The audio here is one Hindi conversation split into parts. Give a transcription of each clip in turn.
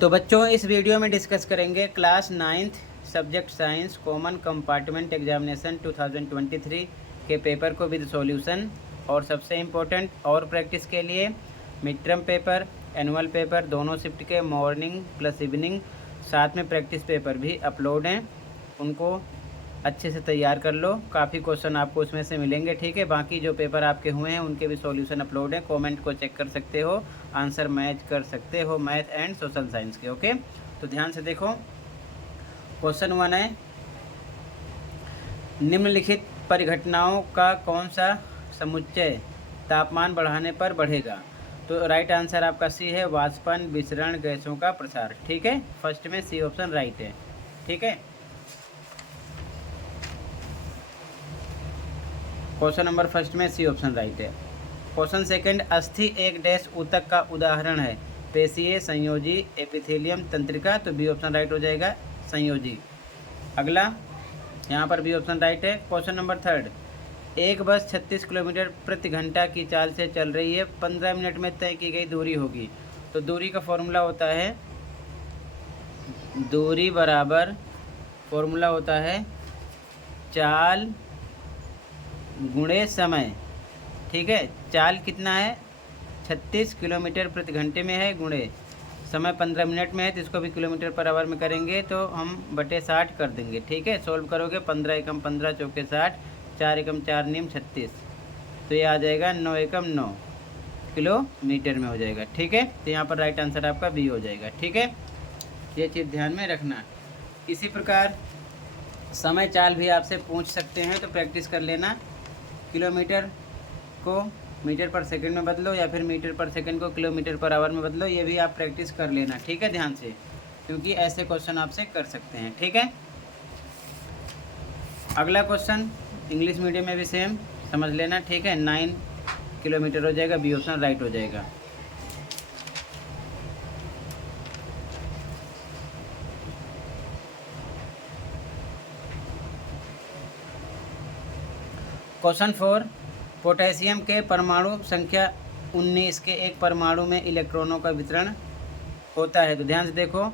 तो बच्चों इस वीडियो में डिस्कस करेंगे class 9th subject science common compartment examination 2023 के पेपर को विद सॉल्यूशन और सबसे इम्पोर्टेंट और प्रैक्टिस के लिए mid term paper annual paper दोनों शिफ्ट के मॉर्निंग प्लस इवनिंग साथ में प्रैक्टिस पेपर भी अपलोड हैं, उनको अच्छे से तैयार कर लो। काफ़ी क्वेश्चन आपको उसमें से मिलेंगे, ठीक है। बाकी जो पेपर आपके हुए हैं उनके भी सॉल्यूशन अपलोड है, कमेंट को चेक कर सकते हो, आंसर मैच कर सकते हो मैथ एंड सोशल साइंस के। ओके, तो ध्यान से देखो। क्वेश्चन 1 है, निम्नलिखित परिघटनाओं का कौन सा समुच्चय तापमान बढ़ाने पर बढ़ेगा? तो राइट आंसर आपका सी है, वाष्पन विसरण गैसों का प्रसार। ठीक है, फर्स्ट में सी ऑप्शन राइट है। ठीक है, क्वेश्चन नंबर फर्स्ट में सी ऑप्शन राइट है। क्वेश्चन सेकंड, अस्थि एक डैश ऊतक का उदाहरण है, पेशीय, संयोजी, एपिथेलियम, तंत्रिका। तो बी ऑप्शन राइट हो जाएगा, संयोजी। अगला यहाँ पर बी ऑप्शन राइट है। क्वेश्चन नंबर थर्ड, एक बस 36 किलोमीटर प्रति घंटा की चाल से चल रही है, 15 मिनट में तय की गई दूरी होगी। तो दूरी का फॉर्मूला होता है, दूरी बराबर फॉर्मूला होता है चाल गुणे समय। ठीक है, चाल कितना है, 36 किलोमीटर प्रति घंटे में है, गुणे समय 15 मिनट में है, तो इसको भी किलोमीटर पर आवर में करेंगे तो हम बटे 60 कर देंगे। ठीक है, सोल्व करोगे 15 एकम 15 चौके 60, 4 एकम 4 नीम 36, तो ये आ जाएगा 9 एकम 9 किलोमीटर में हो जाएगा। ठीक है, तो यहाँ पर राइट आंसर आपका बी हो जाएगा। ठीक है, ये चीज़ ध्यान में रखना। इसी प्रकार समय चाल भी आपसे पूछ सकते हैं, तो प्रैक्टिस कर लेना। किलोमीटर को मीटर पर सेकंड में बदलो या फिर मीटर पर सेकंड को किलोमीटर पर आवर में बदलो, ये भी आप प्रैक्टिस कर लेना। ठीक है, ध्यान से, क्योंकि ऐसे क्वेश्चन आपसे कर सकते हैं। ठीक है, अगला क्वेश्चन इंग्लिश मीडियम में भी सेम समझ लेना। ठीक है, 9 किलोमीटर हो जाएगा, बी ऑप्शन राइट हो जाएगा। क्वेश्चन 4, पोटेशियम के परमाणु संख्या 19 के एक परमाणु में इलेक्ट्रॉनों का वितरण होता है। तो ध्यान से देखो,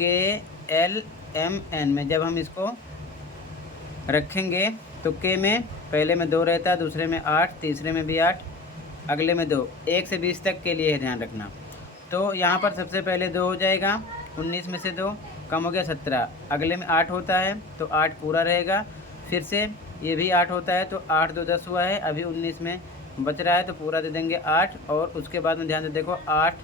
K-L-M-N में जब हम इसको रखेंगे तो K में पहले में 2 रहता है, दूसरे में 8, तीसरे में भी 8, अगले में 2, 1 से 20 तक के लिए है, ध्यान रखना। तो यहाँ पर सबसे पहले 2 हो जाएगा, 19 में से 2 कम हो गया 17, अगले में 8 होता है तो 8 पूरा रहेगा, फिर से ये भी 8 होता है तो 8 2 10 हुआ है, अभी 19 में बच रहा है तो पूरा दे देंगे 8, और उसके बाद में ध्यान से देखो 8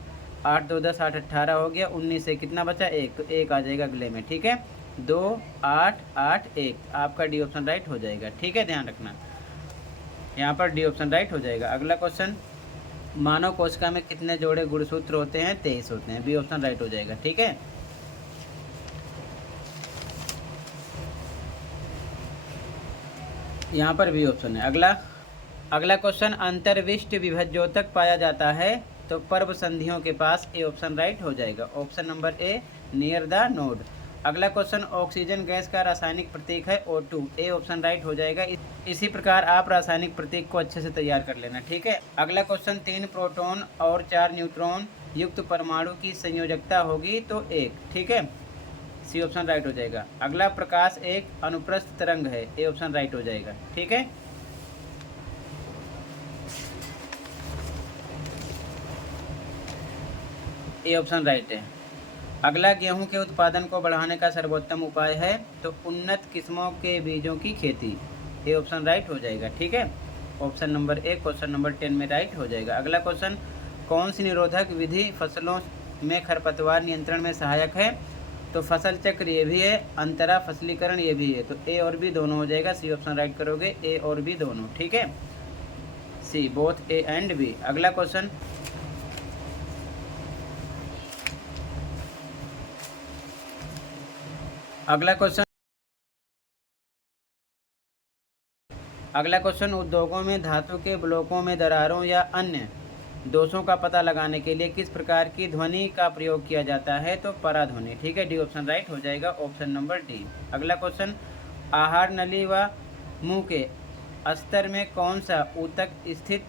8 2 10 8 18 हो गया, 19 से कितना बचा 1, तो 1 आ जाएगा अगले में। ठीक है, 2 8 8 1, आपका डी ऑप्शन राइट हो जाएगा। ठीक है, ध्यान रखना, यहाँ पर डी ऑप्शन राइट हो जाएगा। अगला क्वेश्चन, मानव कोशिका में कितने जोड़े गुणसूत्र होते हैं? 23 होते हैं, बी ऑप्शन राइट हो जाएगा। ठीक है, यहाँ पर भी ऑप्शन है। अगला क्वेश्चन, अंतर्विष्ट विभज्योतक पाया जाता है तो पर्व संधियों के पास, ए ऑप्शन राइट हो जाएगा, option number A near the node. अगला क्वेश्चन, ऑक्सीजन गैस का रासायनिक प्रतीक है O2, ए ऑप्शन राइट हो जाएगा। इसी प्रकार आप रासायनिक प्रतीक को अच्छे से तैयार कर लेना। ठीक है, अगला क्वेश्चन, 3 प्रोटॉन और 4 न्यूट्रॉन युक्त परमाणु की संयोजकता होगी तो 1। ठीक है, सी ऑप्शन राइट हो जाएगा। अगला, प्रकाश एक अनुप्रस्थ तरंग है, ए ऑप्शन राइट हो जाएगा। ठीक है, ए ऑप्शन राइट है। अगला, गेहूं के उत्पादन को बढ़ाने का सर्वोत्तम उपाय है तो उन्नत किस्मों के बीजों की खेती, ए ऑप्शन राइट हो जाएगा। ठीक है, option number A question number 10 में राइट हो जाएगा। अगला क्वेश्चन, कौन सी निरोधक विधि फसलों में खरपतवार नियंत्रण में सहायक है? तो फसल चक्र ये भी है, अंतरा फसलीकरण ये भी है, तो ए और बी दोनों हो जाएगा, सी ऑप्शन राइट करोगे, ए और बी दोनों। ठीक है, C both A and B. अगला क्वेश्चन, अगला क्वेश्चन, उद्योगों में धातु के ब्लॉकों में दरारों या अन्य दोषों का पता लगाने के लिए किस प्रकार की ध्वनि का प्रयोग किया जाता है? तो पराध्वनि। ठीक है, डी ऑप्शन राइट हो जाएगा, ऑप्शन नंबर डी। अगला क्वेश्चन, आहार नली व मुंह के अस्तर में कौन सा ऊतक स्थित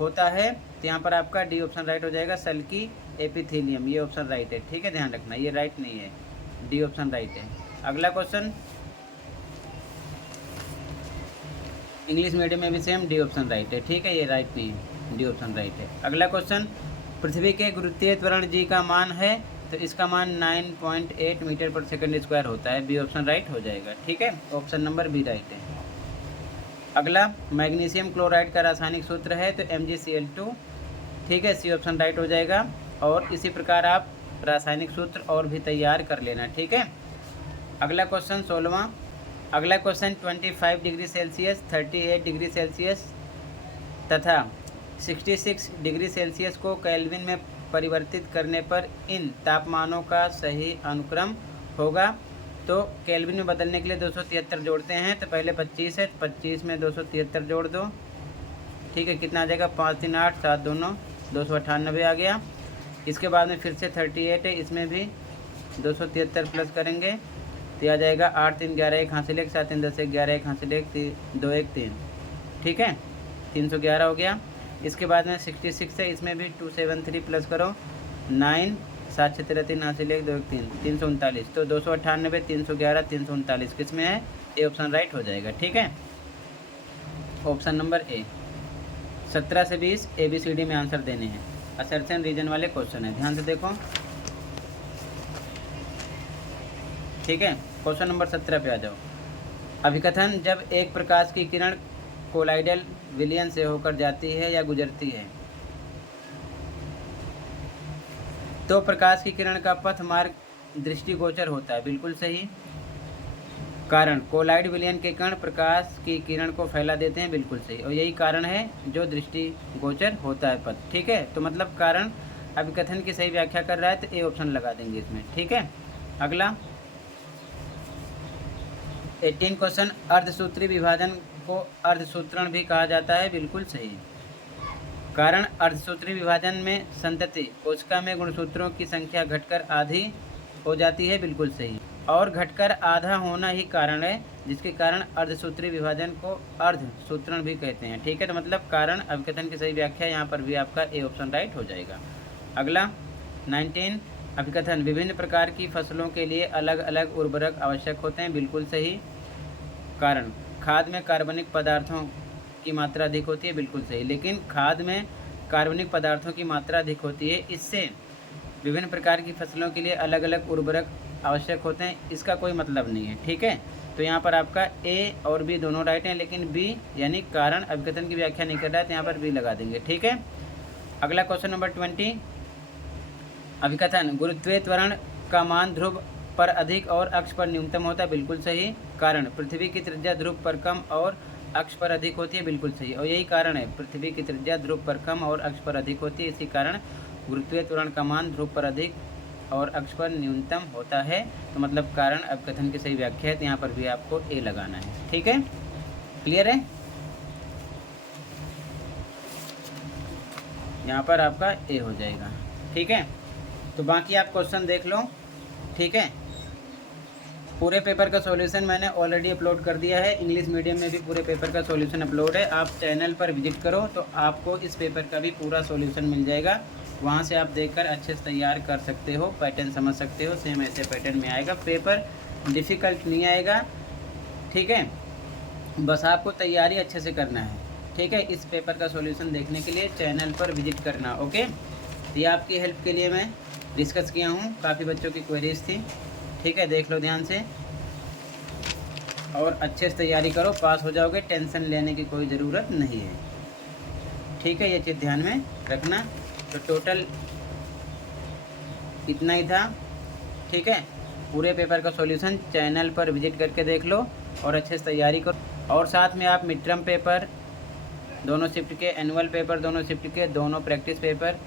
होता है? तो यहाँ पर आपका डी ऑप्शन राइट हो जाएगा, सल्की एपिथेलियम, ये ऑप्शन राइट है। ठीक है, ध्यान रखना, ये राइट नहीं है, डी ऑप्शन राइट है। अगला क्वेश्चन, इंग्लिश मीडियम में भी सेम, डी ऑप्शन राइट है। ठीक है, ये राइट नहीं है, डी ऑप्शन राइट है। अगला क्वेश्चन, पृथ्वी के गुरुत्वीय त्वरण जी का मान है, तो इसका मान 9.8 मीटर पर सेकंड स्क्वायर होता है, बी ऑप्शन राइट हो जाएगा। ठीक है, ऑप्शन नंबर बी राइट है। अगला, मैग्नीशियम क्लोराइड का रासायनिक सूत्र है, तो MgCl2। ठीक है, सी ऑप्शन राइट हो जाएगा। और इसी प्रकार आप रासायनिक सूत्र और भी तैयार कर लेना। ठीक है, अगला क्वेश्चन 16वां। अगला question 25 degree Celsius, 38 degree Celsius तथा 66 डिग्री सेल्सियस को केल्विन में परिवर्तित करने पर इन तापमानों का सही अनुक्रम होगा। तो केल्विन में बदलने के लिए 273 जोड़ते हैं, तो पहले 25 है, 25 में 273 जोड़ दो। ठीक है, कितना आ जाएगा, 5 3 8 7 2 9, 298 आ गया। इसके बाद में फिर से 38 है, इसमें भी 273 प्लस करेंगे तो आ जाएगा 8 3 11 1 हासिल 1 7 3 10 1 11 1 हासिल 1 2 1 3। ठीक है, 311 हो गया। इसके बाद में 66 है, इसमें भी 273 प्लस करो, 9 7 6 13 3 हासिल 1 2 1 3, 339। तो 298 311 339 किस में है, ए ऑप्शन राइट हो जाएगा। ठीक है, ऑप्शन नंबर ए। 17 से 20 ABCD में आंसर देने हैं, असर्शन रीजन वाले क्वेश्चन है, ध्यान से देखो। ठीक है, क्वेश्चन नंबर 17 पे आ जाओ। अभिकथन, जब एक प्रकाश की किरण कोलाइडल विलयन से होकर जाती है या गुजरती है तो प्रकाश की किरण का पथ मार्ग दृष्टिगोचर होता है, बिल्कुल सही। कारण, कोलाइड विलयन के कण प्रकाश की किरण को फैला देते हैं, बिल्कुल सही। और यही कारण है जो दृष्टिगोचर होता है पथ। ठीक है, तो मतलब कारण अभिकथन की सही व्याख्या कर रहा है, तो ए ऑप्शन लगा देंगे इसमें। ठीक है, अगला 18 क्वेश्चन, अर्धसूत्री विभाजन को अर्धसूत्रण भी कहा जाता है, बिल्कुल सही। कारण, अर्धसूत्री विभाजन में संतति कोशिका में गुणसूत्रों की संख्या घटकर आधी हो जाती है, बिल्कुल सही। और घटकर आधा होना ही कारण है, जिसके कारण अर्धसूत्री विभाजन को अर्धसूत्रण भी कहते हैं। ठीक है, तो मतलब कारण अभिकथन की सही व्याख्या यहाँ पर भी आपका ए ऑप्शन राइट हो जाएगा। अगला 19, अभिकथन, विभिन्न प्रकार की फसलों के लिए अलग अलग उर्वरक आवश्यक होते हैं, बिल्कुल सही। कारण, खाद में कार्बनिक पदार्थों की मात्रा अधिक होती है, बिल्कुल सही। लेकिन खाद में कार्बनिक पदार्थों की मात्रा अधिक होती है, इससे विभिन्न प्रकार की फसलों के लिए अलग अलग उर्वरक आवश्यक होते हैं, इसका कोई मतलब नहीं है। ठीक है, तो यहाँ पर आपका ए और बी दोनों राइट हैं, लेकिन बी यानी कारण अभिकथन की व्याख्या नहीं कर रहा है, तो यहाँ पर बी लगा देंगे। ठीक है, अगला क्वेश्चन नंबर 20, अभिकथन, गुरुत्वीय त्वरण का मान ध्रुव पर अधिक और अक्ष पर न्यूनतम होता है, बिल्कुल सही। कारण, पृथ्वी की त्रिज्या ध्रुव पर कम और अक्ष पर अधिक होती है, बिल्कुल सही। और यही कारण है, पृथ्वी की त्रिज्या ध्रुव पर कम और अक्ष पर अधिक होती है, इसी कारण गुरुत्वीय त्वरण का मान ध्रुव पर अधिक और अक्ष पर न्यूनतम होता है। तो मतलब कारण अभिकथन की सही व्याख्या है, तो यहाँ पर भी आपको ए लगाना है। ठीक है, क्लियर है, यहाँ पर आपका ए हो जाएगा। ठीक है, तो बाकी आप क्वेश्चन देख लो। ठीक है, पूरे पेपर का सॉल्यूशन मैंने ऑलरेडी अपलोड कर दिया है, इंग्लिश मीडियम में भी पूरे पेपर का सॉल्यूशन अपलोड है। आप चैनल पर विजिट करो तो आपको इस पेपर का भी पूरा सॉल्यूशन मिल जाएगा, वहाँ से आप देखकर अच्छे से तैयार कर सकते हो, पैटर्न समझ सकते हो, सेम ऐसे पैटर्न में आएगा, पेपर डिफ़िकल्ट नहीं आएगा। ठीक है, बस आपको तैयारी अच्छे से करना है। ठीक है, इस पेपर का सॉल्यूशन देखने के लिए चैनल पर विजिट करना। ओके, ये आपकी हेल्प के लिए मैं डिस्कस किया हूँ, काफ़ी बच्चों की क्वेरीज थी। ठीक है, देख लो ध्यान से और अच्छे से तैयारी करो, पास हो जाओगे, टेंशन लेने की कोई ज़रूरत नहीं है। ठीक है, ये चीज़ ध्यान में रखना। तो टोटल इतना ही था। ठीक है, पूरे पेपर का सॉल्यूशन चैनल पर विजिट करके देख लो और अच्छे से तैयारी करो। और साथ में आप मिड टर्म पेपर दोनों शिफ्ट के, एनुअल पेपर दोनों शिफ्ट के, दोनों प्रैक्टिस पेपर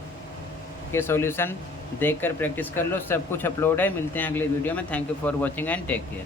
के सॉल्यूशन देखकर प्रैक्टिस कर लो। सब कुछ अपलोड है। मिलते हैं अगले वीडियो में। Thank you for watching and take care.